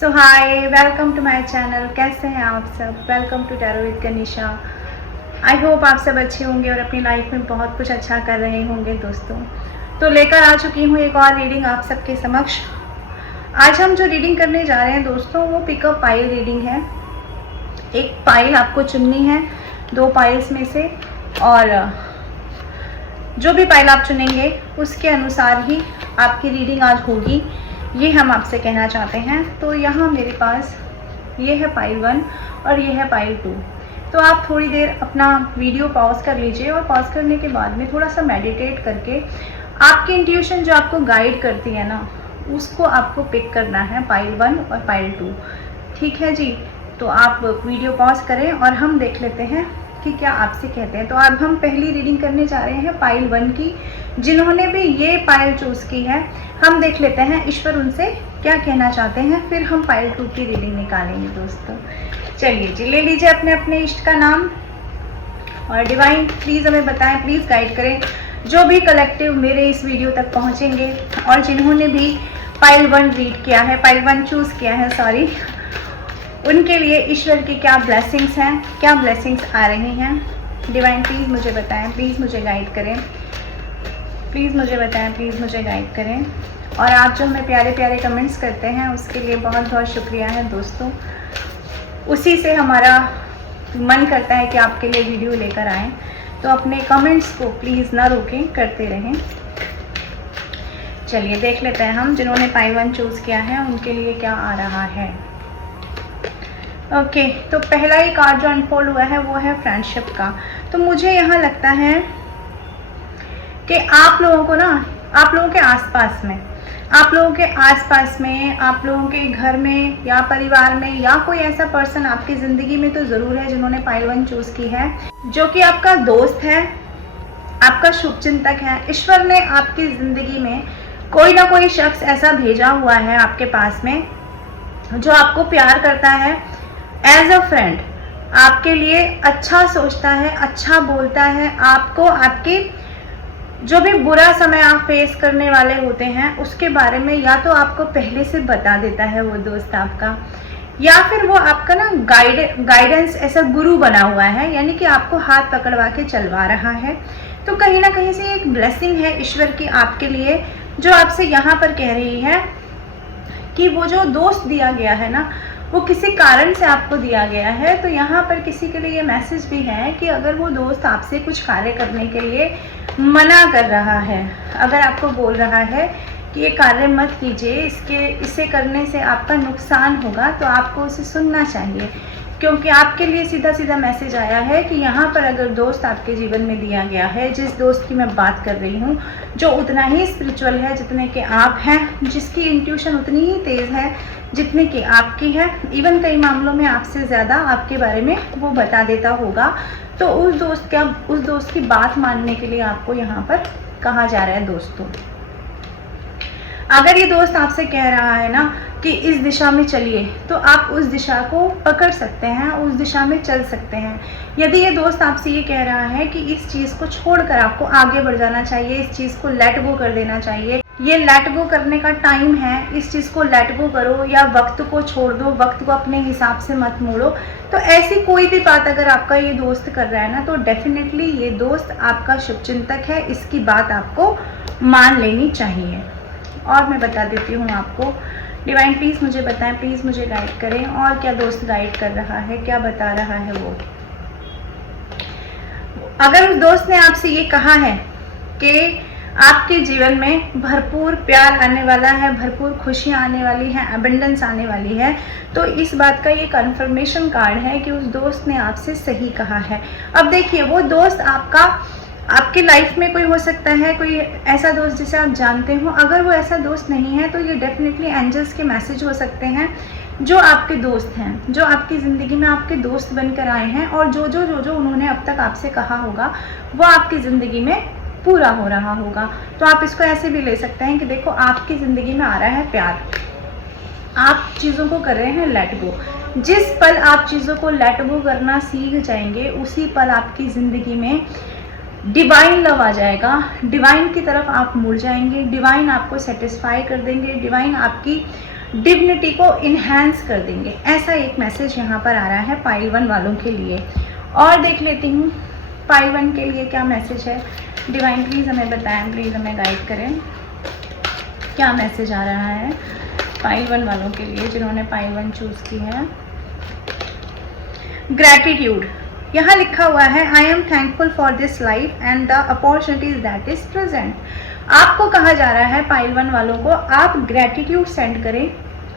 So hi, welcome to my channel. कैसे हैं आप सब? Welcome to tarot with Ganisha. I hope आप सब अच्छे होंगे और अपनी लाइफ में बहुत कुछ अच्छा कर रहे होंगे दोस्तों। तो लेकर आ चुकी हूँ एक और रीडिंग आप सबके समक्ष। आज हम जो रीडिंग करने जा रहे हैं दोस्तों, वो पिकअप पाइल रीडिंग है। एक पाइल आपको चुननी है 2 पाइल्स में से, और जो भी पाइल आप चुनेंगे उसके अनुसार ही आपकी रीडिंग आज होगी, ये हम आपसे कहना चाहते हैं। तो यहाँ मेरे पास ये है पाइल 1 और ये है पाइल 2। तो आप थोड़ी देर अपना वीडियो पॉज कर लीजिए और पॉज करने के बाद में थोड़ा सा मेडिटेट करके आपकी इंट्यूशन जो आपको गाइड करती है ना, उसको आपको पिक करना है, पाइल 1 और पाइल 2। ठीक है जी? तो आप वीडियो पॉज करें और हम देख लेते हैं कि क्या आपसे कहते हैं। तो अब हम पहली रीडिंग करने जा रहे हैं पाइल 1 की। जिन्होंने भी ये पाइल चूज़ की है, हम देख लेते हैं ईश्वर उनसे क्या कहना चाहते हैं, फिर हम पाइल 2 की रीडिंग निकालेंगे दोस्तों। चलिए जी, ले लीजिए अपने अपने इष्ट का नाम और डिवाइन प्लीज़ हमें बताएं, प्लीज़ गाइड करें जो भी कलेक्टिव मेरे इस वीडियो तक पहुँचेंगे और जिन्होंने भी पाइल 1 रीड किया है, पाइल 1 चूज़ किया है, सॉरी, उनके लिए ईश्वर की क्या ब्लेसिंग्स हैं, क्या ब्लेसिंग्स आ रही हैं। डिवाइन प्लीज़ मुझे बताएं, प्लीज़ मुझे गाइड करें, प्लीज़ मुझे बताएं, प्लीज़ मुझे गाइड करें। और आप जो हमें प्यारे प्यारे कमेंट्स करते हैं उसके लिए बहुत बहुत शुक्रिया है दोस्तों। उसी से हमारा मन करता है कि आपके लिए वीडियो लेकर आएँ। तो अपने कमेंट्स को प्लीज़ ना रोकें, करते रहें। चलिए देख लेते हैं हम जिन्होंने पाइल 1 चूज़ किया है उनके लिए क्या आ रहा है। ओके, तो पहला ही कार्ड जो अनफोल्ड हुआ है वो है फ्रेंडशिप का। तो मुझे यहाँ लगता है कि आप लोगों को ना, आप लोगों के आसपास में, आप लोगों के आसपास में, आप लोगों के घर में या परिवार में या कोई ऐसा पर्सन आपकी ज़िंदगी में तो ज़रूर है जिन्होंने पाइल 1 चूज़ की है, जो कि आपका दोस्त है, आपका शुभचिंतक है। ईश्वर ने आपकी ज़िंदगी में कोई ना कोई शख्स ऐसा भेजा हुआ है आपके पास में जो आपको प्यार करता है, एज अ फ्रेंड आपके लिए अच्छा सोचता है, अच्छा बोलता है, आपको आपके जो भी बुरा समय आप फेस करने वाले होते हैं उसके बारे में या तो आपको पहले से बता देता है वो दोस्त आपका, या फिर वो आपका ना गाइडेंस ऐसा गुरु बना हुआ है, यानी कि आपको हाथ पकड़वा के चलवा रहा है। तो कहीं ना कहीं से एक ब्लेसिंग है ईश्वर की आपके लिए, जो आपसे यहाँ पर कह रही है कि वो जो दोस्त दिया गया है ना, वो किसी कारण से आपको दिया गया है। तो यहाँ पर किसी के लिए ये मैसेज भी है कि अगर वो दोस्त आपसे कुछ कार्य करने के लिए मना कर रहा है, अगर आपको बोल रहा है कि ये कार्य मत कीजिए, इसे करने से आपका नुकसान होगा, तो आपको उसे सुनना चाहिए, क्योंकि आपके लिए सीधा सीधा मैसेज आया है कि यहाँ पर अगर दोस्त आपके जीवन में दिया गया है, जिस दोस्त की मैं बात कर रही हूँ, जो उतना ही स्पिरिचुअल है जितने के आप हैं, जिसकी इंट्यूशन उतनी ही तेज़ है जितने की आपकी है, इवन कई मामलों में आपसे ज़्यादा आपके बारे में वो बता देता होगा, तो उस दोस्त की बात मानने के लिए आपको यहाँ पर कहा जा रहा है दोस्तों। अगर ये दोस्त आपसे कह रहा है ना कि इस दिशा में चलिए, तो आप उस दिशा को पकड़ सकते हैं, उस दिशा में चल सकते हैं। यदि ये दोस्त आपसे ये कह रहा है कि इस चीज़ को छोड़कर आपको आगे बढ़ जाना चाहिए, इस चीज़ को लेट गो कर देना चाहिए, ये लेट गो करने का टाइम है, इस चीज़ को लेट गो करो, या वक्त को छोड़ दो, वक्त को अपने हिसाब से मत मोड़ो, तो ऐसी कोई भी बात अगर आपका ये दोस्त कर रहा है ना, तो डेफिनेटली ये दोस्त आपका शुभचिंतक है, इसकी बात आपको मान लेनी चाहिए। और मैं बता देती हूँ आपको, डिवाइन प्लीज़ मुझे बताएं, प्लीज़ मुझे गाइड करें, और क्या दोस्त गाइड कर रहा है, क्या बता रहा है वो। अगर उस दोस्त ने आपसे ये कहा है कि आपके जीवन में भरपूर प्यार आने वाला है, भरपूर खुशियाँ आने वाली हैं, अबंडेंस आने वाली है, तो इस बात का ये कन्फर्मेशन कार्ड है कि उस दोस्त ने आपसे सही कहा है। अब देखिए, वो दोस्त आपकी लाइफ में कोई हो सकता है, कोई ऐसा दोस्त जिसे आप जानते हो। अगर वो ऐसा दोस्त नहीं है तो ये डेफिनेटली एंजल्स के मैसेज हो सकते हैं, जो आपके दोस्त हैं, जो आपकी ज़िंदगी में आपके दोस्त बनकर आए हैं, और जो उन्होंने अब तक आपसे कहा होगा वो आपकी ज़िंदगी में पूरा हो रहा होगा। तो आप इसको ऐसे भी ले सकते हैं कि देखो, आपकी ज़िंदगी में आ रहा है प्यार, आप चीज़ों को कर रहे हैं लेट गो। जिस पल आप चीज़ों को लेट गो करना सीख जाएंगे, उसी पल आपकी ज़िंदगी में डिवाइन लव आ जाएगा, डिवाइन की तरफ आप मुड़ जाएंगे, डिवाइन आपको सेटिस्फाई कर देंगे, डिवाइन आपकी डिग्निटी को इन्हेंस कर देंगे। ऐसा एक मैसेज यहाँ पर आ रहा है पाइल 1 वालों के लिए। और देख लेती हूँ पाइल 1 के लिए क्या मैसेज है। डिवाइन प्लीज़ हमें बताएं, प्लीज़ हमें गाइड करें, क्या मैसेज आ रहा है पाइल 1 वालों के लिए जिन्होंने पाइल 1 चूज़ की है। ग्रैटिट्यूड यहाँ लिखा हुआ है, I am thankful for this life and the opportunities that is present. आपको कहा जा रहा है पाइल 1 वालों को, आप ग्रैटिट्यूड सेंड करें,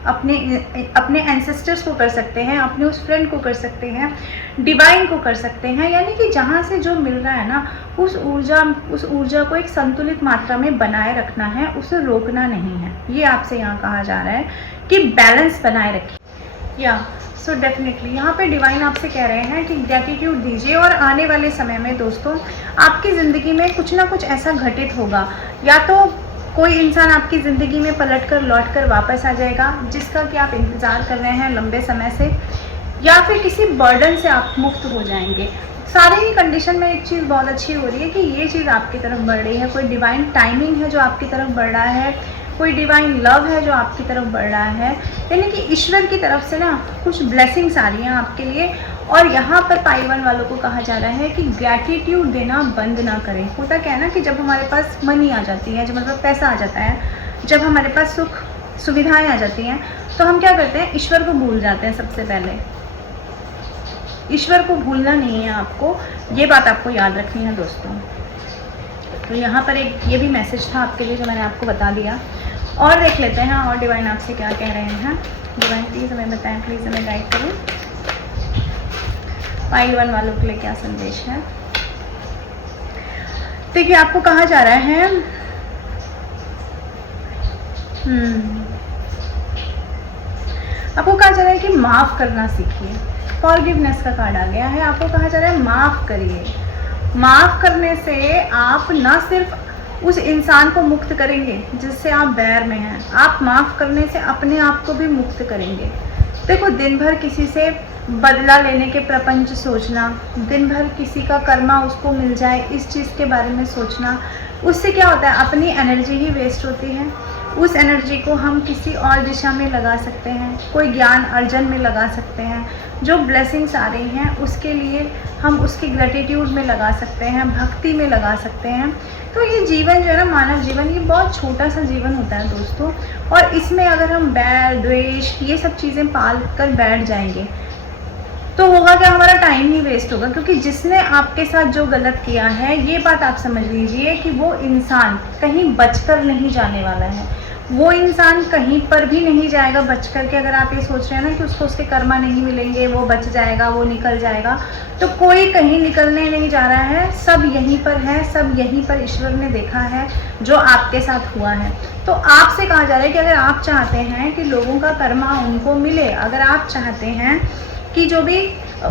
अपने एंसेस्टर्स को कर सकते हैं, अपने उस फ्रेंड को कर सकते हैं, डिवाइन को कर सकते हैं। यानी कि जहाँ से जो मिल रहा है ना, उस ऊर्जा को एक संतुलित मात्रा में बनाए रखना है, उसे रोकना नहीं है। ये आपसे यहाँ कहा जा रहा है कि बैलेंस बनाए रखिए। या सो डेफिनेटली यहाँ पे डिवाइन आपसे कह रहे हैं कि ग्रैटिट्यूड दीजिए। और आने वाले समय में दोस्तों आपकी ज़िंदगी में कुछ ना कुछ ऐसा घटित होगा, या तो कोई इंसान आपकी ज़िंदगी में पलट कर वापस आ जाएगा जिसका कि आप इंतज़ार कर रहे हैं लंबे समय से, या फिर किसी बर्डन से आप मुक्त हो जाएंगे। सारी ही कंडीशन में एक चीज़ बहुत अच्छी हो रही है कि ये चीज़ आपकी तरफ बढ़ रही है। कोई डिवाइन टाइमिंग है जो आपकी तरफ बढ़ रहा है, कोई डिवाइन लव है जो आपकी तरफ बढ़ रहा है। यानी कि ईश्वर की तरफ से ना कुछ ब्लेसिंग्स आ रही हैं आपके लिए। और यहाँ पर पाइल 1 वालों को कहा जा रहा है कि ग्रैटिट्यूड देना बंद ना करें। होता क्या है ना कि जब हमारे पास मनी आ जाती है, जब हमारे पास पैसा आ जाता है, जब हमारे पास सुख सुविधाएं आ जाती हैं, तो हम क्या करते हैं, ईश्वर को भूल जाते हैं। सबसे पहले ईश्वर को भूलना नहीं है आपको, ये बात आपको याद रखनी है दोस्तों। तो यहाँ पर एक ये भी मैसेज था आपके लिए जो मैंने आपको बता दिया। और देख लेते हैं और डिवाइन आपसे क्या कह रहे हैं। डिवाइन प्लीज़ हमें बताएं, प्लीज़ हमें गाइड करें, पाइल 1 वालों के लिए क्या संदेश है। देखिए आपको कहा जा रहा है आपको कहा जा रहा है कि माफ़ करना सीखिए। फॉरगिवनेस का कार्ड आ गया है। आपको कहा जा रहा है माफ़ करिए। माफ़ करने से आप ना सिर्फ उस इंसान को मुक्त करेंगे जिससे आप बैर में हैं, आप माफ़ करने से अपने आप को भी मुक्त करेंगे। देखो, दिन भर किसी से बदला लेने के प्रपंच सोचना, दिन भर किसी का कर्मा उसको मिल जाए इस चीज़ के बारे में सोचना, उससे क्या होता है, अपनी एनर्जी ही वेस्ट होती है। उस एनर्जी को हम किसी और दिशा में लगा सकते हैं, कोई ज्ञान अर्जन में लगा सकते हैं, जो ब्लेसिंग्स आ रही हैं उसके लिए हम उसकी ग्रेटिट्यूड में लगा सकते हैं, भक्ति में लगा सकते हैं। तो ये जीवन जो है ना, मानव जीवन, ये बहुत छोटा सा जीवन होता है दोस्तों। और इसमें अगर हम बैर द्वेष ये सब चीज़ें पाल कर बैठ जाएंगे तो होगा क्या, हमारा टाइम ही वेस्ट होगा। क्योंकि जिसने आपके साथ जो गलत किया है, ये बात आप समझ लीजिए कि वो इंसान कहीं बचकर नहीं जाने वाला है। वो इंसान कहीं पर भी नहीं जाएगा बच कर के। अगर आप ये सोच रहे हैं ना कि उसको उसके कर्मा नहीं मिलेंगे, वो बच जाएगा, वो निकल जाएगा, तो कोई कहीं निकलने नहीं जा रहा है। सब यहीं पर है, सब यहीं पर ईश्वर ने देखा है जो आपके साथ हुआ है। तो आपसे कहा जा रहा है कि अगर आप चाहते हैं कि लोगों का कर्मा उनको मिले, अगर आप चाहते हैं कि जो भी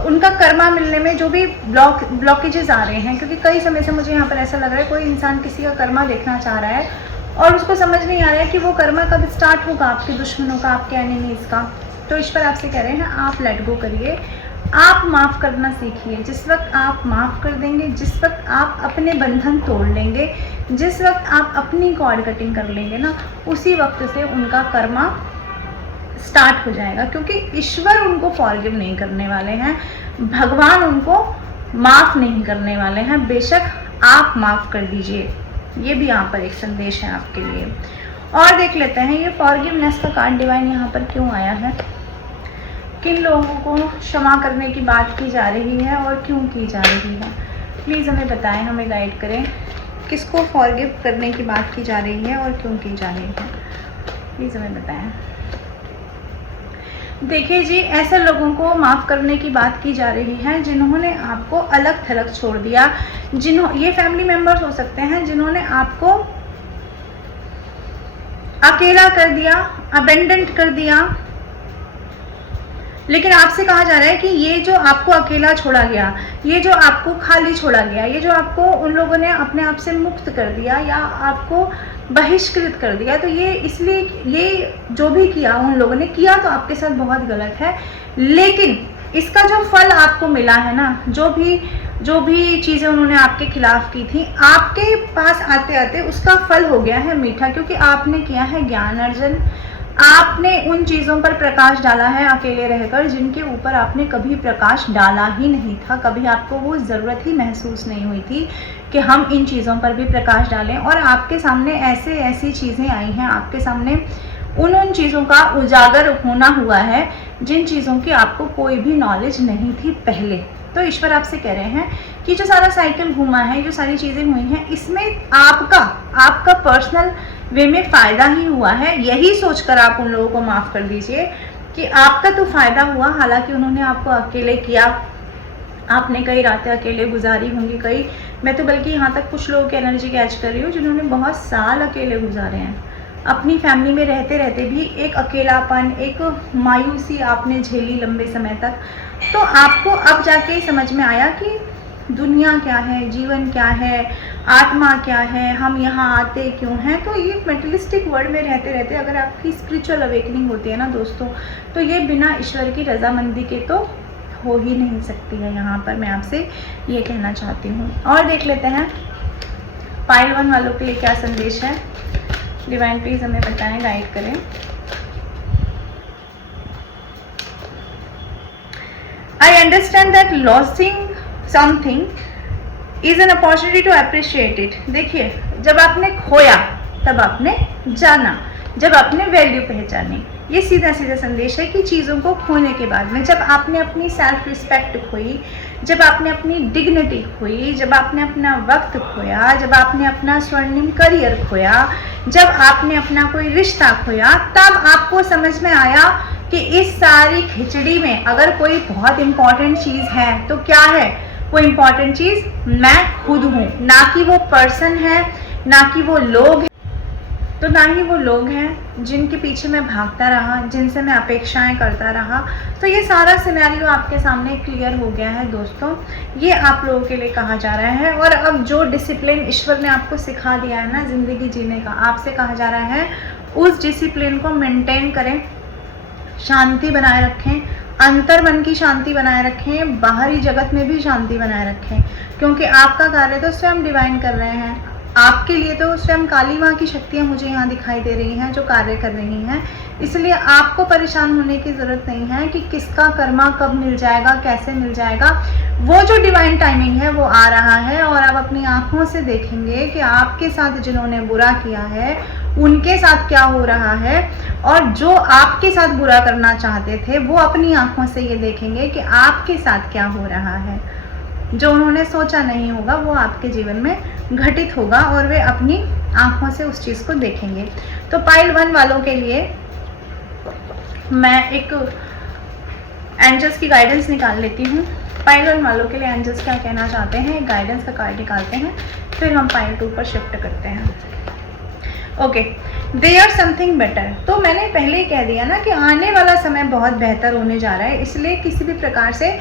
उनका कर्मा मिलने में जो भी ब्लॉकेजेस आ रहे हैं, क्योंकि कई समय से मुझे यहाँ पर ऐसा लग रहा है कोई इंसान किसी का कर्मा देखना चाह रहा है और उसको समझ नहीं आ रहा है कि वो कर्मा कब स्टार्ट होगा, आपके दुश्मनों का, आपके एनिमीज़ का। तो ईश्वर आपसे कह रहे हैं आप लेट गो करिए, आप माफ़ करना सीखिए। जिस वक्त आप माफ़ कर देंगे, जिस वक्त आप अपने बंधन तोड़ लेंगे, जिस वक्त आप अपनी कॉर्ड कटिंग कर लेंगे ना, उसी वक्त से उनका कर्मा स्टार्ट हो जाएगा। क्योंकि ईश्वर उनको फॉरगिव नहीं करने वाले हैं, भगवान उनको माफ़ नहीं करने वाले हैं। बेशक आप माफ़ कर दीजिए। ये भी यहाँ पर एक संदेश है आपके लिए। और देख लेते हैं ये फॉरगिवनेस का कार्ड डिवाइन यहाँ पर क्यों आया है, किन लोगों को क्षमा करने की बात की जा रही है और क्यों की जा रही है। प्लीज़ हमें बताएं, हमें गाइड करें, किसको फॉरगिव करने की बात की जा रही है और क्यों की जा रही है। प्लीज़ हमें बताएं। देखिए जी, ऐसे लोगों को माफ़ करने की बात की जा रही है जिन्होंने आपको अलग थलग छोड़ दिया, ये फैमिली मेंबर्स हो सकते हैं जिन्होंने आपको अकेला कर दिया, अबेंडेंट कर दिया। लेकिन आपसे कहा जा रहा है कि ये जो आपको अकेला छोड़ा गया, ये जो आपको खाली छोड़ा गया, ये जो आपको उन लोगों ने अपने आप से मुक्त कर दिया या आपको बहिष्कृत कर दिया, तो ये इसलिए ये जो भी किया उन लोगों ने किया तो आपके साथ बहुत गलत है। लेकिन इसका जो फल आपको मिला है ना, जो भी चीज़ें उन्होंने आपके खिलाफ की थी, आपके पास आते आते उसका फल हो गया है मीठा। क्योंकि आपने किया है ज्ञान अर्जन, आपने उन चीज़ों पर प्रकाश डाला है अकेले रहकर जिनके ऊपर आपने कभी प्रकाश डाला ही नहीं था, कभी आपको वो ज़रूरत ही महसूस नहीं हुई थी कि हम इन चीज़ों पर भी प्रकाश डालें। और आपके सामने ऐसी चीज़ें आई हैं, आपके सामने उन चीज़ों का उजागर होना हुआ है जिन चीज़ों की आपको कोई भी नॉलेज नहीं थी पहले। तो ईश्वर आपसे कह रहे हैं कि जो सारा साइकिल घूमा है, जो सारी चीज़ें हुई हैं, इसमें आपका पर्सनल वे में फ़ायदा ही हुआ है। यही सोचकर आप उन लोगों को माफ़ कर दीजिए कि आपका तो फ़ायदा हुआ, हालांकि उन्होंने आपको अकेले किया, आपने कई रातें अकेले गुजारी होंगी, कई, मैं तो बल्कि यहाँ तक कुछ लोगों की एनर्जी कैच कर रही हूँ जिन्होंने बहुत साल अकेले गुजारे हैं। अपनी फैमिली में रहते रहते भी एक अकेलापन, एक मायूसी आपने झेली लंबे समय तक। तो आपको अब जाके समझ में आया कि दुनिया क्या है, जीवन क्या है, आत्मा क्या है, हम यहाँ आते क्यों हैं। तो ये मेटलिस्टिक वर्ल्ड में रहते रहते अगर आपकी स्पिरिचुअल अवेकनिंग होती है ना दोस्तों, तो ये बिना ईश्वर की रजामंदी के तो हो ही नहीं सकती है। यहाँ पर मैं आपसे ये कहना चाहती हूँ। और देख लेते हैं पाइल 1 वालों के लिए क्या संदेश है। डिवाइन प्लीज हमें बताएं, गाइड करें। I understand that losing something is an opportunity to appreciate it. देखिए, जब आपने खोया तब आपने जाना, जब आपने वैल्यू पहचानी। ये सीधा सीधा संदेश है कि चीज़ों को खोने के बाद में, जब आपने अपनी सेल्फ रिस्पेक्ट खोई, जब आपने अपनी डिग्निटी खोई, जब आपने अपना वक्त खोया, जब आपने अपना स्वर्णिम करियर खोया, जब आपने अपना कोई रिश्ता खोया, तब आपको समझ में आया कि इस सारी खिचड़ी में अगर कोई बहुत इंपॉर्टेंट चीज़ है तो क्या है वो इंपॉर्टेंट चीज़? मैं खुद हूँ, ना कि वो पर्सन है, ना कि वो लोग हैं। तो ना ही वो लोग हैं जिनके पीछे मैं भागता रहा, जिनसे मैं अपेक्षाएं करता रहा। तो ये सारा सिनेरियो आपके सामने क्लियर हो गया है दोस्तों। ये आप लोगों के लिए कहा जा रहा है। और अब जो डिसिप्लिन ईश्वर ने आपको सिखा दिया है ना ज़िंदगी जीने का, आपसे कहा जा रहा है उस डिसिप्लिन को मेंटेन करें, शांति बनाए रखें, अंतर मन की शांति बनाए रखें, बाहरी जगत में भी शांति बनाए रखें, क्योंकि आपका कार्य तो स्वयं डिवाइन कर रहे हैं। आपके लिए तो स्वयं काली माँ की शक्तियाँ मुझे यहाँ दिखाई दे रही हैं जो कार्य कर रही हैं। इसलिए आपको परेशान होने की ज़रूरत नहीं है कि किसका कर्मा कब मिल जाएगा, कैसे मिल जाएगा। वो जो डिवाइन टाइमिंग है वो आ रहा है और आप अपनी आँखों से देखेंगे कि आपके साथ जिन्होंने बुरा किया है उनके साथ क्या हो रहा है, और जो आपके साथ बुरा करना चाहते थे वो अपनी आँखों से ये देखेंगे कि आपके साथ क्या हो रहा है। जो उन्होंने सोचा नहीं होगा वो आपके जीवन में घटित होगा और वे अपनी आंखों से उस चीज़ को देखेंगे। तो पाइल 1 वालों के लिए मैं एक एंजल्स की गाइडेंस निकाल लेती हूँ। पाइल 1 वालों के लिए एंजल्स क्या कहना चाहते हैं, गाइडेंस का कार्ड निकालते हैं, फिर हम पाइल 2 पर शिफ्ट करते हैं। Okay, there something better. तो मैंने पहले ही कह दिया ना कि आने वाला समय बहुत बेहतर होने जा रहा है, इसलिए किसी भी प्रकार से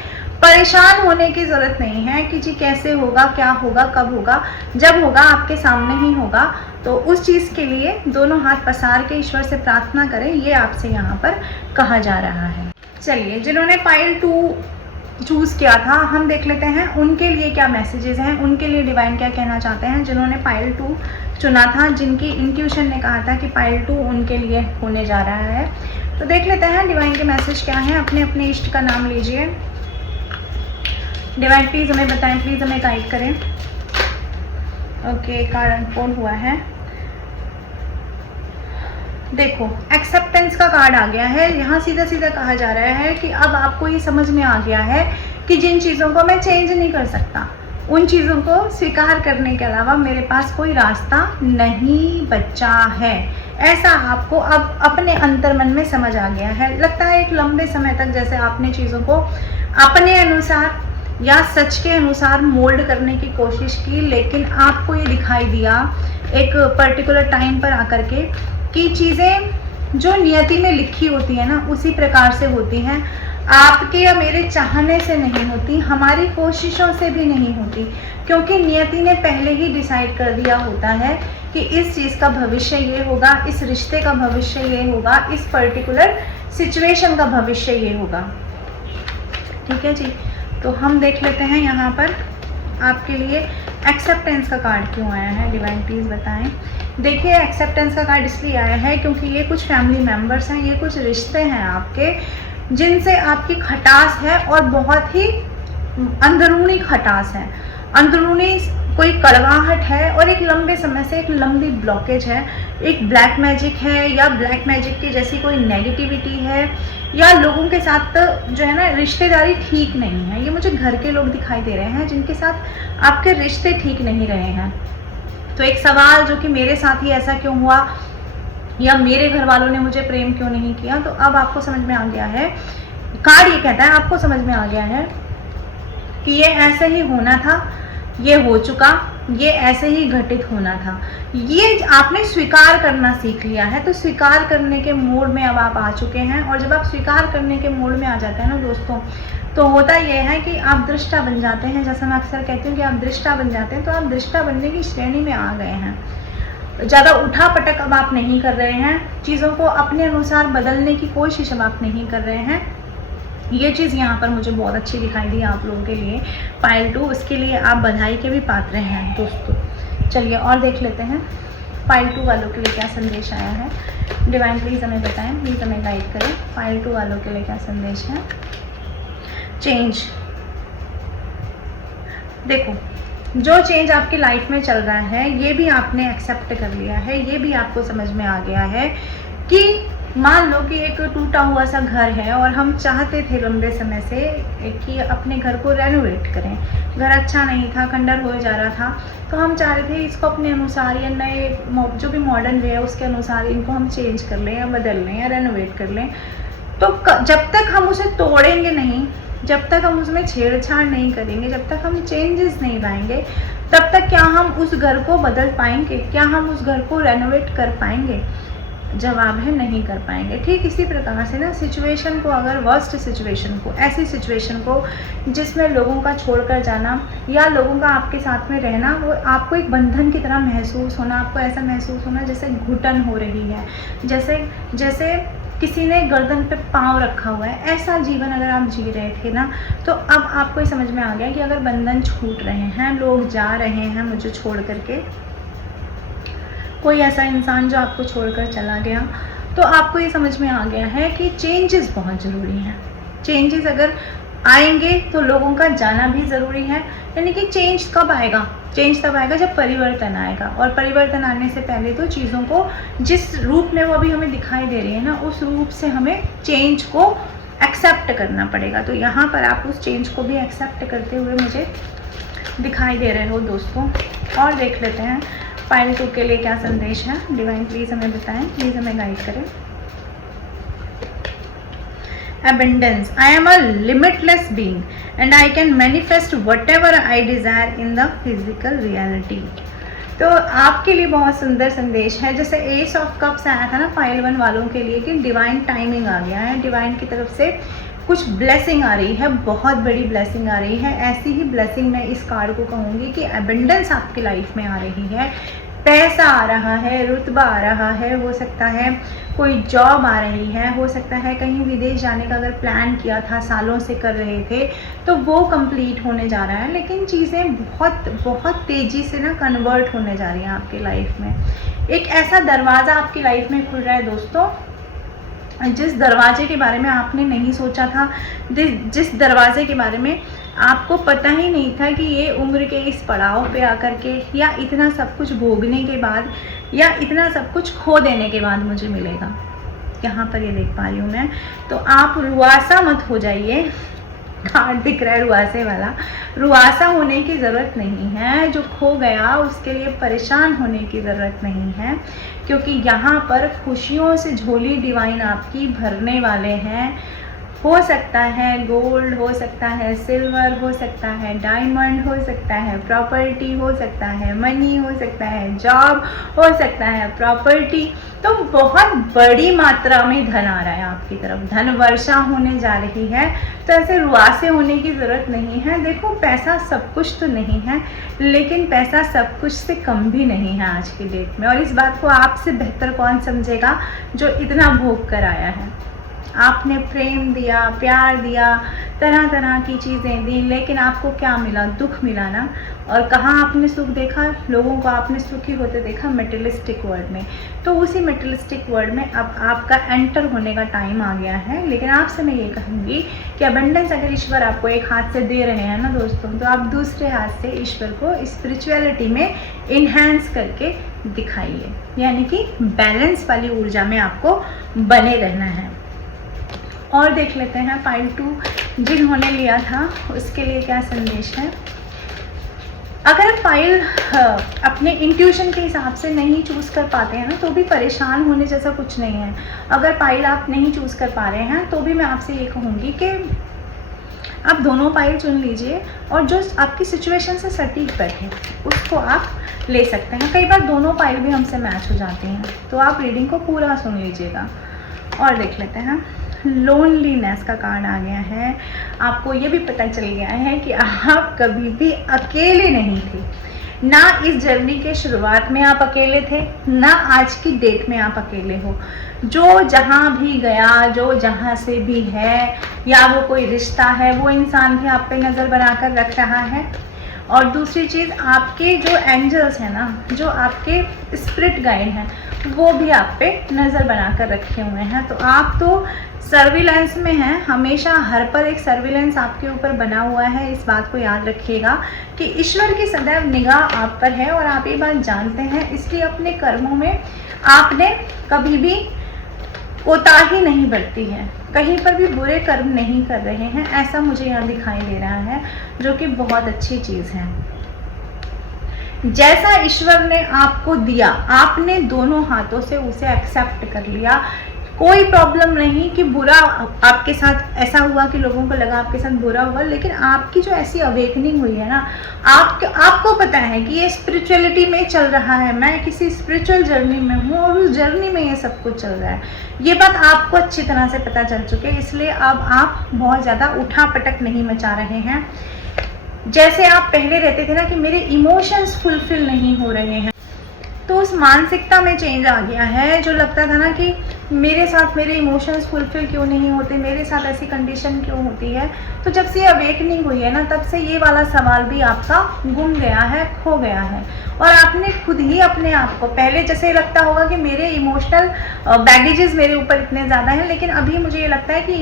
परेशान होने की ज़रूरत नहीं है कि जी कैसे होगा, क्या होगा, कब होगा। जब होगा आपके सामने ही होगा। तो उस चीज़ के लिए दोनों हाथ पसार के ईश्वर से प्रार्थना करें, ये आपसे यहाँ पर कहा जा रहा है। चलिए, जिन्होंने पाइल 2 चूज़ किया था हम देख लेते हैं उनके लिए क्या मैसेजेस हैं, उनके लिए डिवाइन क्या कहना चाहते हैं। जिन्होंने पाइल 2 चुना था, जिनकी इंट्यूशन ने कहा था कि पाइल 2 उनके लिए होने जा रहा है, तो देख लेते हैं डिवाइन के मैसेज क्या हैं। अपने अपने इष्ट का नाम लीजिए। डिवाइन प्लीज़ हमें बताएं, प्लीज़ हमें गाइड करें। ओके, कार्ड अनफोल्ड हुआ है। देखो, एक्सेप्टेंस का कार्ड आ गया है। यहाँ सीधा सीधा कहा जा रहा है कि अब आपको ये समझ में आ गया है कि जिन चीज़ों को मैं चेंज नहीं कर सकता, उन चीज़ों को स्वीकार करने के अलावा मेरे पास कोई रास्ता नहीं बचा है। ऐसा आपको अब अपने अंतर्मन में समझ आ गया है। लगता है एक लंबे समय तक जैसे आपने चीज़ों को अपने अनुसार या सच के अनुसार मोल्ड करने की कोशिश की, लेकिन आपको ये दिखाई दिया एक पर्टिकुलर टाइम पर आकर के कि चीज़ें जो नियति में लिखी होती है ना उसी प्रकार से होती हैं। आपके या मेरे चाहने से नहीं होती, हमारी कोशिशों से भी नहीं होती, क्योंकि नियति ने पहले ही डिसाइड कर दिया होता है कि इस चीज़ का भविष्य ये होगा, इस रिश्ते का भविष्य ये होगा, इस पर्टिकुलर सिचुएशन का भविष्य ये होगा। ठीक है जी, तो हम देख लेते हैं यहाँ पर आपके लिए एक्सेप्टेंस का कार्ड क्यों आया है। डिवाइन प्लीज़ बताएं देखिए एक्सेप्टेंस का कार्ड इसलिए आया है क्योंकि ये कुछ फैमिली मेम्बर्स हैं, ये कुछ रिश्ते हैं आपके जिनसे आपकी खटास है और बहुत ही अंदरूनी खटास है, अंदरूनी कोई कड़वाहट है और एक लंबे समय से एक लंबी ब्लॉकेज है, एक ब्लैक मैजिक है या ब्लैक मैजिक की जैसी कोई नेगेटिविटी है या लोगों के साथ जो है ना रिश्तेदारी ठीक नहीं है। ये मुझे घर के लोग दिखाई दे रहे हैं जिनके साथ आपके रिश्ते ठीक नहीं रहे हैं। तो एक सवाल जो कि मेरे साथ ही ऐसा क्यों हुआ या मेरे घर वालों ने मुझे प्रेम क्यों नहीं किया, तो अब आपको समझ में आ गया है। कार्ड ये कहता है आपको समझ में आ गया है कि ये ऐसे ही होना था, ये हो चुका, ये ऐसे ही घटित होना था, ये आपने स्वीकार करना सीख लिया है। तो स्वीकार करने के मोड में अब आप आ चुके हैं। और जब आप स्वीकार करने के मोड में आ जाते हैं ना दोस्तों, तो होता यह है कि आप दृष्टा बन जाते हैं। जैसा मैं अक्सर कहती हूँ कि आप दृष्टा बन जाते हैं, तो आप दृष्टा बनने की श्रेणी में आ गए हैं। ज़्यादा उठा पटक अब आप नहीं कर रहे हैं, चीज़ों को अपने अनुसार बदलने की कोशिश अब आप नहीं कर रहे हैं। ये चीज़ यहाँ पर मुझे बहुत अच्छी दिखाई दी आप लोगों के लिए। पाइल 2, उसके लिए आप बधाई के भी पात्र हैं दोस्तों। चलिए और देख लेते हैं पाइल 2 वालों के लिए क्या संदेश आया है। डिवाइन प्लीज़ हमें बताएं, प्लीज़ हमें गाइड करें। पाइल 2 वालों के लिए क्या संदेश है। चेंज, देखो जो चेंज आपकी लाइफ में चल रहा है ये भी आपने एक्सेप्ट कर लिया है। ये भी आपको समझ में आ गया है कि मान लो कि एक टूटा हुआ सा घर है और हम चाहते थे लंबे समय से कि अपने घर को रेनोवेट करें। घर अच्छा नहीं था, खंडर हो जा रहा था, तो हम चाह रहे थे इसको अपने अनुसार या नए जो भी मॉडर्न वे है उसके अनुसार इनको हम चेंज कर लें या बदल लें या रेनोवेट कर लें। तो जब तक हम उसे तोड़ेंगे नहीं, जब तक हम उसमें छेड़छाड़ नहीं करेंगे, जब तक हम चेंजेस नहीं लाएंगे, तब तक क्या हम उस घर को बदल पाएंगे, क्या हम उस घर को रेनोवेट कर पाएंगे? जवाब है नहीं कर पाएंगे। ठीक इसी प्रकार से ना सिचुएशन को, अगर वर्स्ट सिचुएशन को, ऐसी सिचुएशन को जिसमें लोगों का छोड़कर जाना या लोगों का आपके साथ में रहना वो आपको एक बंधन की तरह महसूस होना, आपको ऐसा महसूस होना जैसे घुटन हो रही है, जैसे किसी ने गर्दन पे पाँव रखा हुआ है, ऐसा जीवन अगर आप जी रहे थे ना, तो अब आपको ये समझ में आ गया कि अगर बंधन छूट रहे हैं, लोग जा रहे हैं मुझे छोड़ करके, कोई ऐसा इंसान जो आपको छोड़कर चला गया, तो आपको ये समझ में आ गया है कि चेंजेस बहुत ज़रूरी हैं। चेंजेस अगर आएंगे तो लोगों का जाना भी ज़रूरी है। यानी कि चेंज कब आएगा? चेंज तब आएगा जब परिवर्तन आएगा, और परिवर्तन आने से पहले तो चीज़ों को जिस रूप में वो अभी हमें दिखाई दे रही है ना, उस रूप से हमें चेंज को एक्सेप्ट करना पड़ेगा। तो यहाँ पर आप उस चेंज को भी एक्सेप्ट करते हुए मुझे दिखाई दे रहे हो दोस्तों। और देख लेते हैं पाइल 2 के लिए क्या संदेश है। डिवाइन प्लीज़ हमें बताएं, प्लीज़ हमें गाइड करें। Abundance, I am a limitless being and I can manifest whatever I desire in the physical reality। तो आपके लिए बहुत सुंदर संदेश है। जैसे एस ऑफ कप्स आया था ना पाइल 1 वालों के लिए कि डिवाइन टाइमिंग आ गया है, डिवाइन की तरफ से कुछ ब्लेसिंग आ रही है, बहुत बड़ी ब्लेसिंग आ रही है। ऐसी ही ब्लेसिंग मैं इस कार्ड को कहूँगी कि एबंडेंस आपकी लाइफ में आ रही है, पैसा आ रहा है, रुतबा आ रहा है, हो सकता है कोई जॉब आ रही है, हो सकता है कहीं विदेश जाने का अगर प्लान किया था, सालों से कर रहे थे, तो वो कंप्लीट होने जा रहा है। लेकिन चीज़ें बहुत तेज़ी से ना कन्वर्ट होने जा रही हैं आपकी लाइफ में। एक ऐसा दरवाज़ा आपकी लाइफ में खुल रहा है दोस्तों, जिस दरवाजे के बारे में आपने नहीं सोचा था, जिस दरवाजे के बारे में आपको पता ही नहीं था कि ये उम्र के इस पड़ाव पे आकर के या इतना सब कुछ भोगने के बाद या इतना सब कुछ खो देने के बाद मुझे मिलेगा। यहाँ पर ये देख पा रही हूँ मैं। तो आप रुआसा मत हो जाइए। कार्ड दिख रहा है रुआसे वाला। रुआसा होने की ज़रूरत नहीं है। जो खो गया उसके लिए परेशान होने की ज़रूरत नहीं है, क्योंकि यहाँ पर खुशियों से झोली डिवाइन आपकी भरने वाले हैं। हो सकता है गोल्ड, हो सकता है सिल्वर, हो सकता है डायमंड, हो सकता है प्रॉपर्टी, हो सकता है मनी, हो सकता है जॉब, हो सकता है प्रॉपर्टी। तो बहुत बड़ी मात्रा में धन आ रहा है आपकी तरफ, धन वर्षा होने जा रही है। तो ऐसे रुआसे होने की ज़रूरत नहीं है। देखो पैसा सब कुछ तो नहीं है, लेकिन पैसा सब कुछ से कम भी नहीं है आज की डेट में। और इस बात को आपसे बेहतर कौन समझेगा जो इतना भोग कर आया है। आपने प्रेम दिया, प्यार दिया, तरह तरह की चीज़ें दी, लेकिन आपको क्या मिला? दुख मिला ना। और कहाँ आपने सुख देखा? लोगों को आपने सुखी होते देखा मटेरियलिस्टिक वर्ल्ड में। तो उसी मटेरियलिस्टिक वर्ल्ड में अब आपका एंटर होने का टाइम आ गया है। लेकिन आपसे मैं ये कहूँगी कि अबंडेंस अगर ईश्वर आपको एक हाथ से दे रहे हैं ना दोस्तों, तो आप दूसरे हाथ से ईश्वर को स्पिरिचुअलिटी में इन्हेंस करके दिखाइए, यानी कि बैलेंस वाली ऊर्जा में आपको बने रहना है। और देख लेते हैं पाइल 2 जिन्होंने लिया था उसके लिए क्या संदेश है। अगर फाइल अपने इंट्यूशन के हिसाब से नहीं चूज़ कर पाते हैं ना, तो भी परेशान होने जैसा कुछ नहीं है। अगर फाइल आप नहीं चूज़ कर पा रहे हैं तो भी मैं आपसे ये कहूँगी कि आप दोनों फाइल चुन लीजिए और जो आपकी सिचुएशन से सटीक बैठे उसको आप ले सकते हैं। कई बार दोनों फाइल भी हमसे मैच हो जाती हैं, तो आप रीडिंग को पूरा सुन लीजिएगा। और देख लेते हैं, लोनलीनेस का कार्ड आ गया है। आपको ये भी पता चल गया है कि आप कभी भी अकेले नहीं थे, ना इस जर्नी के शुरुआत में आप अकेले थे, ना आज की डेट में आप अकेले हो। जो जहाँ भी गया, जो जहाँ से भी है, या वो कोई रिश्ता है, वो इंसान भी आप पे नज़र बनाकर रख रहा है। और दूसरी चीज़, आपके जो एंजल्स हैं ना, जो आपके स्पिरिट गाइड हैं, वो भी आप पे नज़र बनाकर रखे हुए हैं। तो आप तो सर्विलेंस में हैं, हमेशा हर पर एक सर्विलेंस आपके ऊपर बना हुआ है। इस बात को याद रखिएगा कि ईश्वर की सदैव निगाह आप पर है और आप ये बात जानते हैं, इसलिए अपने कर्मों में आपने कभी भी कोताही नहीं बरती है, कहीं पर भी बुरे कर्म नहीं कर रहे हैं, ऐसा मुझे यहाँ दिखाई दे रहा है, जो कि बहुत अच्छी चीज़ है। जैसा ईश्वर ने आपको दिया, आपने दोनों हाथों से उसे एक्सेप्ट कर लिया। कोई प्रॉब्लम नहीं कि बुरा आपके साथ ऐसा हुआ कि लोगों को लगा आपके साथ बुरा हुआ, लेकिन आपकी जो ऐसी अवेकनिंग हुई है ना, आपको पता है कि ये स्पिरिचुअलिटी में चल रहा है, मैं किसी स्पिरिचुअल जर्नी में हूँ और उस जर्नी में ये सब कुछ चल रहा है। ये बात आपको अच्छी तरह से पता चल चुकी है, इसलिए अब आप बहुत ज़्यादा उठा पटक नहीं मचा रहे हैं। जैसे आप पहले रहते थे ना कि मेरे इमोशंस फुलफिल नहीं हो रहे हैं, तो उस मानसिकता में चेंज आ गया है। जो लगता था ना कि मेरे साथ मेरे इमोशंस फुलफिल क्यों नहीं होते, मेरे साथ ऐसी कंडीशन क्यों होती है, तो जब से अवेकनिंग हुई है ना, तब से ये वाला सवाल भी आपका गुम गया है, खो गया है। और आपने खुद ही अपने आप को, पहले जैसे लगता होगा कि मेरे इमोशनल बैगेजेस मेरे ऊपर इतने ज़्यादा हैं, लेकिन अभी मुझे ये लगता है कि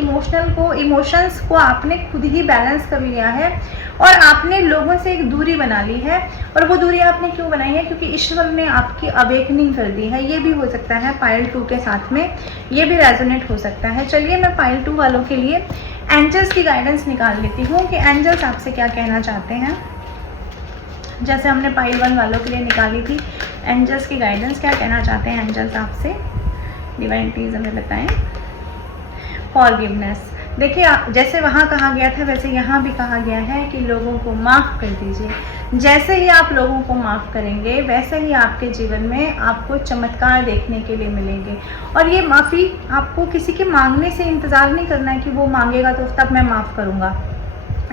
इमोशंस को आपने खुद ही बैलेंस कर लिया है और आपने लोगों से एक दूरी बना ली है। और वो दूरी आपने क्यों बनाई है? क्योंकि ईश्वर ने आपकी अवेकनिंग कर दी है। ये भी हो सकता है पाइल 2 के साथ में, ये भी रेजोनेट हो सकता है। चलिए मैं पाइल 2 वालों के लिए एंजल्स की गाइडेंस निकाल लेती हूँ कि एंजल्स आपसे क्या कहना चाहते हैं। जैसे हमने पाइल 1 वालों के लिए निकाली थी, एंजल्स की गाइडेंस क्या कहना चाहते हैं एंजल्स आपसे, डिवाइन प्लीज हमें बताएं। फॉरगिवनेस, देखिए जैसे वहाँ कहा गया था वैसे यहाँ भी कहा गया है कि लोगों को माफ़ कर दीजिए। जैसे ही आप लोगों को माफ़ करेंगे, वैसे ही आपके जीवन में आपको चमत्कार देखने के लिए मिलेंगे। और ये माफ़ी आपको किसी के मांगने से इंतज़ार नहीं करना है कि वो मांगेगा तो तब मैं माफ़ करूँगा।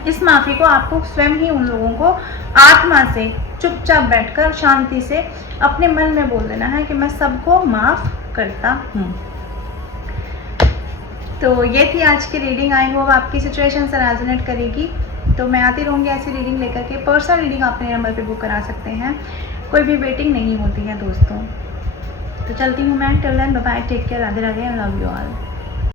इस माफ़ी को आपको स्वयं ही उन लोगों को आत्मा से चुपचाप बैठकर शांति से अपने मन में बोल देना है कि मैं सबको माफ़ करता हूँ। तो ये थी आज की रीडिंग। आई होप आपकी सिचुएशन से रेजोनेट करेगी। तो मैं आती रहूँगी ऐसी रीडिंग लेकर के। पर्सनल रीडिंग अपने नंबर पे बुक करा सकते हैं, कोई भी वेटिंग नहीं होती है दोस्तों। तो चलती हूँ मैं। Till then bye bye, take care, Radhe Radhe, I love you all.